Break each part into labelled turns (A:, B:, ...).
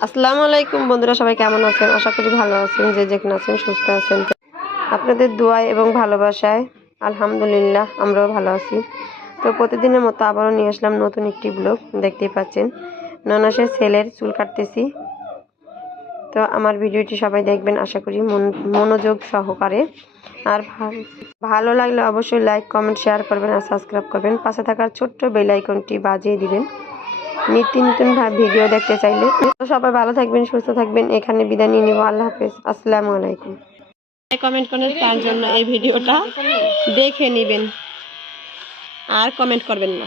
A: আসসালামু আলাইকুম বন্ধুরা, সবাই কেমন আছেন? আশা করি ভালো আছেন, যে যেখানে আছেন সুস্থ আছেন। আপনাদের দোয়ায় এবং ভালোবাসায়, আলহামদুলিল্লাহ, আমরাও ভালো আছি। তো প্রতিদিনের মতো আবারও নিয়ে আসলাম নতুন একটি ব্লগ, দেখতেই পাচ্ছেন। ননাসের ছেলের চুল কাটতেছি। তো আমার ভিডিওটি সবাই দেখবেন, আশা করি মন- মনোযোগ সহকারে। আর ভালো লাগলে অবশ্যই লাইক কমেন্ট শেয়ার করবেন আর সাবস্ক্রাইব করবেন। পাশে থাকার ছোট্ট বেল আইকনটি বাজিয়ে দিবেন। নিত্য নতুন ভাবে ভিডিও দেখতে চাইলে। সবাই ভালো থাকবেন সুস্থ থাকবেন। এখানে বিদায় নিয়ে নিব। আল্লাহ হাফেজ। আসসালামু আলাইকুম। কমেন্ট করেন তার জন্য এই ভিডিওটা দেখে নেবেন। আর কমেন্ট করবেন না।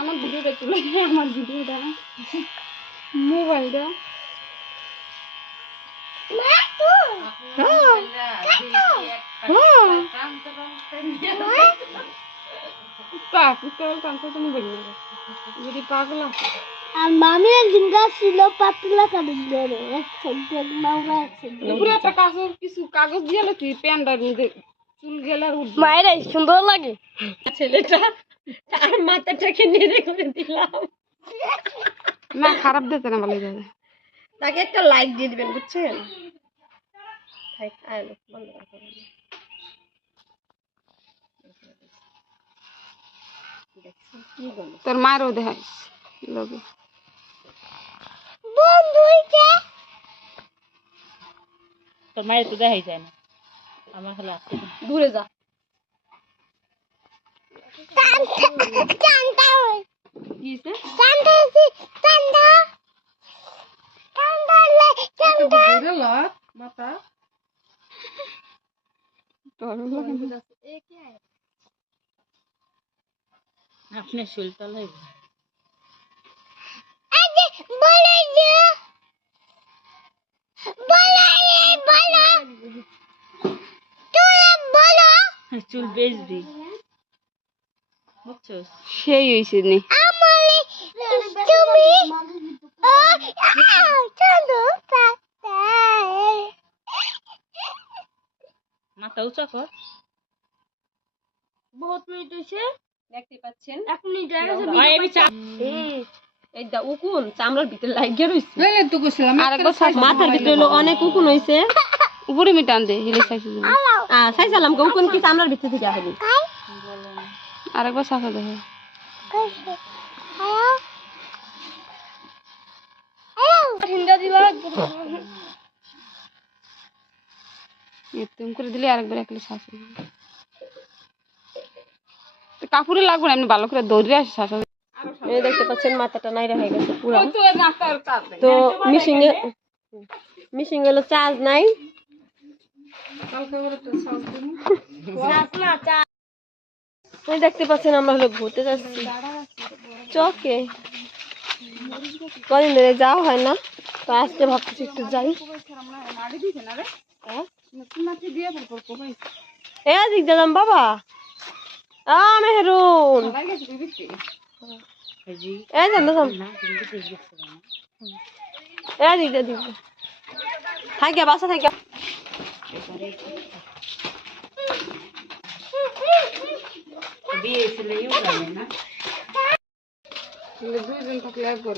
B: আমার ভিডিওটা তুলে আমার ভিডিওটা। মোবাইলটা। চুল গেলে আর
C: মায়ের সুন্দর লাগে
A: ছেলেটা তার মাথাটাকে নেড়ে করে দিলাম
B: না খারাপ দিতে না ভালো যাবে
A: তাকে একটা লাইক দিয়ে দিবেন বুঝছেন। দেখছেন কি বলে?
B: তোর মারও দেখাইস লগে
C: বন্ধু হইছে
D: তোর মায়ের তো দেখাই যায় না আমার হলো আছে
A: দূরে যা
C: চান্দা হই
B: কি হইছে?
C: চান্দা হইছে চান্দা চান্দা লাই চান্দা
B: দূরে লগ মাথা তোর লগে
D: আপনার শরীরটা লাগবে
C: আজে বলে যে বলে রে বলো। তোরা বলো।
D: চুল বেচবি
B: সেই হইছে নি।
D: মাথা উঁচা কর।
C: বহুত মিনিট হইছে।
A: দেখতে পাচ্ছেন?
C: এক মিনিট
D: ভাই আমি চা
A: এই দা উকুন চামড়ার ভিতরে লাগিয়ে রইছে।
B: নইলে তো কইছিলাম
A: মাথার ভিতরে অনেক উকুন হইছে।
B: উপরে মিটান দে হিলে চাইছি
A: আ সাইসালাম উকুন কি চামড়ার ভিতর থেকে আসবে?
B: আরেকবার সাফা দেখো।
C: হিন্দা দিবা।
B: তুমি করে দিলে আরেকবার একলে কাপড়ে লাগবে না এমনি ভালো করে দৌড়ে আসে
A: এই দেখতে পাচ্ছেন মাথাটা নাইরা হয়ে গেছে পুরো। তো মিশিং এ মিশিং হলো চার্জ নাই। দেখতে পাচ্ছেন আমরা হলো ঘুরতে যাচ্ছি। চকে। কদিন ধরে যাওয়া হয় না তো আজকে ভাবতেছি একটু যাই। হ্যাঁ? এ দিক দাদাম বাবা। আ মেহরুন।
D: জি
A: এ জান
D: না কিন্তু ঠিক আছে না।
A: এ দিক দা দিক থাকে বাসা থাকে
D: বিয়ে ছিল ইউ না।
B: দুইজন থাকলে একবার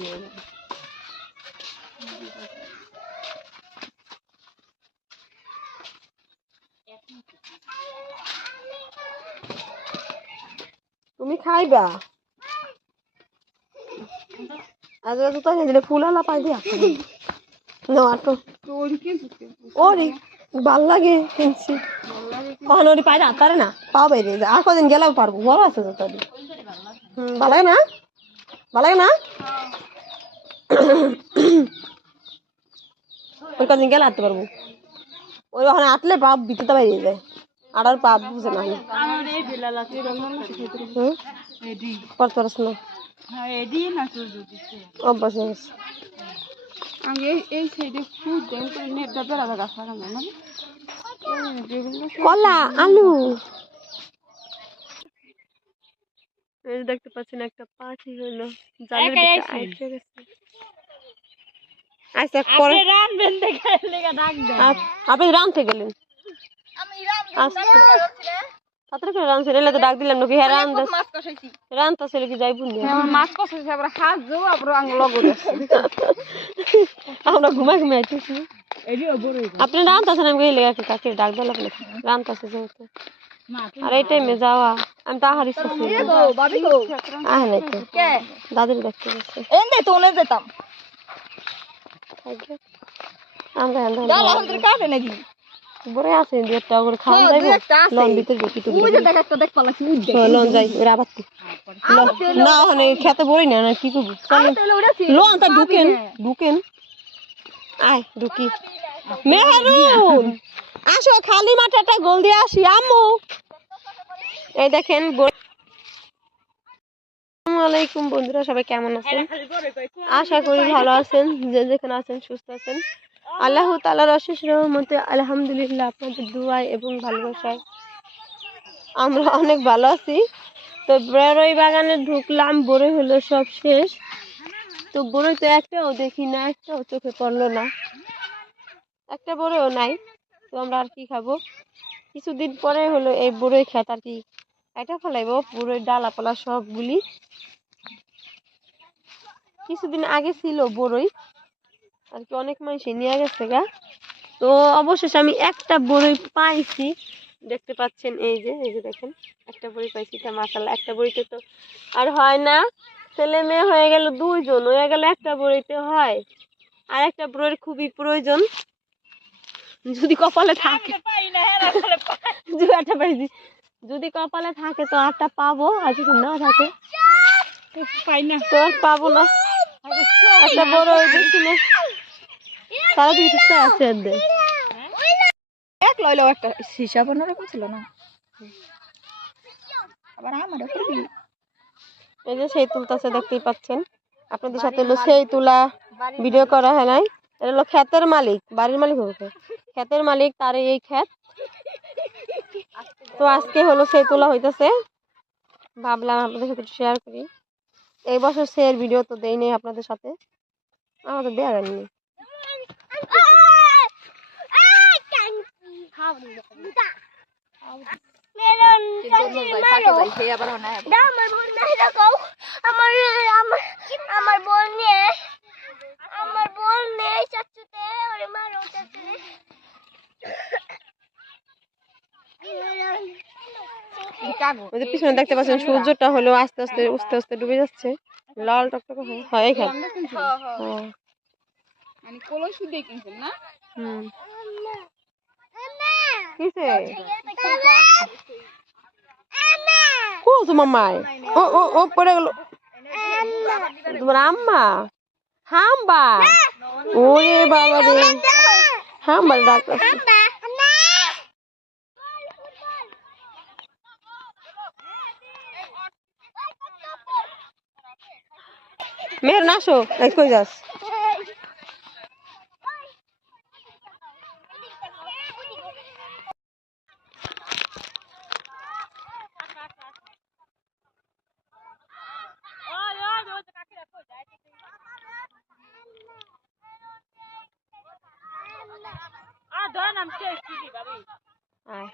A: তুমি খাইবা? আজ তো তাই দিলে ফুল আলা পাই দিয়া না তো ওরে, ভালো লাগে কিনছি কখন ওরি পাই আতারে না? পাও বাইরে আর কদিন গেলেও পারব। বড় আছে তো তোর ভালো লাগে না? ভালো লাগে না? কদিন গেলে আটতে পারব। ওই ওখানে আটলে পাপ ভিতরতে বাইরে যায়। আর আর পাপ বুঝে না।
D: আমার এই বিলাল আছে
A: হুম?
D: এডি।
A: করতে পারছ না?
D: হ্যাঁ এডি না তোর যদি
A: অভ্যাস হয়ে
B: আমি এই এই সাইডে ফুল দেন করে নেটটা বেড়া গাছ লাগানো মানে
A: কলা আলু। এই যে দেখতে পাচ্ছেন একটা পাখি গেছে। আচ্ছা আপনি রামতে গেলেন? তাড়াতাড়ি করে রানছে এলে তো ডাক দিলাম নাকি হ্যাঁ রান
B: মাছ কষাইছি।
A: রানতা ছেলে কি যাইবুন না?
B: আমার মাছ কষাইছি আবার হাত যাও আবার আঙ লগো
A: আমরা ঘুমাই ঘুমাই আইতেছি। আপনি রানতাছেন আমি গেলে একটু কাকে ডাক দিলাম না রানতাছে যেহেতু। আর এই টাইমে যাওয়া আমি তো আহার
B: গো
A: আহ নাই তো। দাদির দেখতে গেছে।
B: এন দে তো ওনে যেতাম।
A: আমরা
B: কাটে নাকি?
A: বড় আছে দুই একটা করে খাওয়া
B: হ্যাঁ,
A: যাইব।
B: দুই একটা আছে।
A: লন ভিতর দেখি তো
B: ওই যে দেখ একটা দেখ পালাছি উঠ দে
A: লন যাই ওরা আবার না ওখানে খেতে বড়ই না না কি করব? চলেন
B: তাহলে ওটা ছিল
A: লন তা ঢুকেন ঢুকেন। আয় ঢুকি। মেহরুন! আসো খালি মাঠাটা গোল দিয়ে আসি আম্মু। এই দেখেন আলাইকুম বন্ধুরা সবাই কেমন আছেন? আশা করি ভালো আছেন যে যেখানে আছেন সুস্থ আছেন। আল্লাহ তালার অশেষ রহমতে আলহামদুলিল্লাহ আপনাদের দুয়ায় এবং ভালোবাসায় আমরা অনেক ভালো আছি। তো বড়ই বাগানে ঢুকলাম, বড়ই হলো সব শেষ। তো বড়ই তো একটাও দেখি না, একটাও চোখে পড়ল না। একটা বড়ইও নাই, তো আমরা আর কি খাব? কিছুদিন পরে হলো এই বড়ই খেত আর কি। এটা ফেলাইবো, বড়ই ডালাপালা সবগুলি। কিছুদিন আগে ছিল বড়ই আর কি অনেক মানুষই নিয়ে গেছে গা। তো অবশেষে আমি একটা বড়ই পাইছি। দেখতে পাচ্ছেন এই যে এই যে দেখেন একটা বড়ি পাইছি এটা মাসাল্লা একটা বড়িতে তো আর হয় না। ছেলে মেয়ে হয়ে গেল দুইজন হয়ে গেল একটা বড়িতে হয়। আর একটা বড়ির খুবই প্রয়োজন। যদি কপালে থাকে পাইছি যদি কপালে থাকে তো আটটা পাবো আর যদি না থাকে
B: পাই না।
A: তো আর পাবো না। একটা বড় ওই দেখছিল তারা দুই পিসটা আছে দিয়ে।
B: এক লইলো একটা সীসা বানানো ছিল না? আবার আমার
A: এই যে সেই তুলতেছে দেখতেই পাচ্ছেন। আপনাদের সাথে হলো সেই তুলা ভিডিও করা হয় নাই। এটা হলো ক্ষেতের মালিক বাড়ির মালিক হবে? ক্ষেতের মালিক তার এই ক্ষেত। তো আজকে হলো সেই তোলা হইতেছে। ভাবলাম আপনাদের সাথে শেয়ার করি। এই বছর সেই ভিডিও তো দেই নাই আপনাদের সাথে। আমাদের দেওয়া নেই।
C: আমার বোন মেহেরা কও আমার আমার আমার বোন নিয়ে আমার বোন নেই চাচুতে ওরে মারো চাচুতে
B: কাগজ
A: ওই যে পিছনে দেখতে পাচ্ছেন সূর্যটা হলো আস্তে আস্তে আস্তে আস্তে ডুবে যাচ্ছে। লাল টকটকে হয় হয় এই ক্ষেত হ্যাঁ।
B: মানে কলই শুদ্ধ কিনছেন না?
A: কিসে? কো তোমার ও ও ও, পড়ে গেল। তোমার ওরে বাবা রে। হাম্বা ডাক্তার। মেয়ের নাসো কই যাস? আয়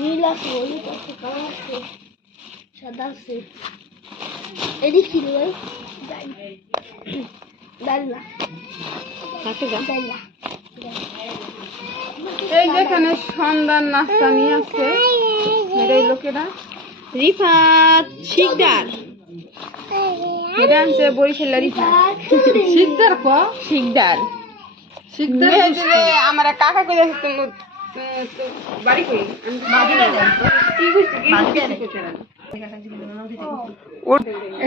C: নীল আছে হলুদ আছে কালো আছে সাদা আছে এটি কি রে ভাই ডাল না
A: হাতে যা
C: ডাল না
B: এই যেখানে সন্ধ্যার নাস্তা নিয়ে আসছে। এই লোকেরা।
A: রিফাত শিকদার।
B: এটা আনছে বরিশালের সিকদার ক? সিকদার সিকদার আমার কাকা কই তুমি বাড়ি কই? কি কইছে?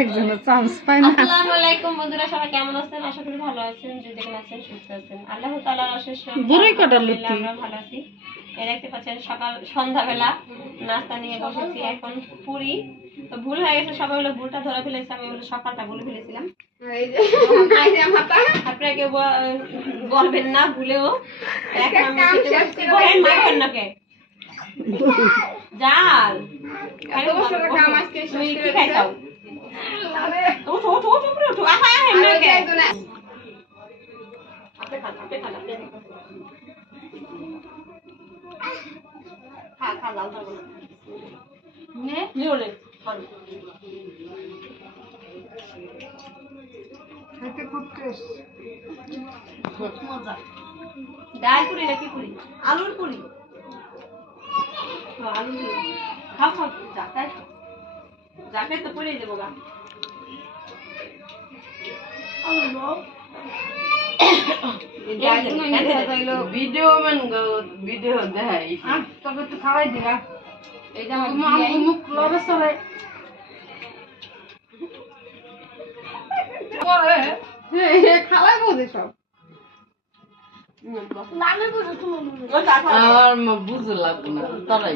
B: একজনের চান্স পায় না
A: আসসালামু আলাইকুম বন্ধুরা সবাই কেমন আছেন? আশা করি ভালো আছেন যে যেখানে আছেন সুস্থ আছেন। আল্লাহ তাআলার অশেষ রহমতে
B: কাটার
A: আলহামদুলিল্লাহ আমরা ভালো আছি। এই দেখতে পাচ্ছেন সকাল সন্ধ্যাবেলা নাস্তা নিয়ে বসেছি। এখন পুরি। তো ভুল হয়ে গেছে সবাই হলো ভুলটা ধরে ফেলেছে আমি হলো সকালটা বলে ফেলেছিলাম। আপনারা কেউ বলবেন না ভুলেও। এখন আমি মাখেন জাল খাব
B: টেস্ট
D: মজা।
A: ডাল পুরি নাকি পুরি? আলুর পুরি? আলুর পুরি। খাও তো দেবো গা
B: ভিডিও মান ভিডিও দেখাই তবে তো খাওয়াই দিলা এই যে আমার মুখ লড়ে সরে খালাই বোঝে সব
C: নামে বুঝো তুমি
A: ও চা খাও।
E: আমার বুঝে লাগবে না তারাই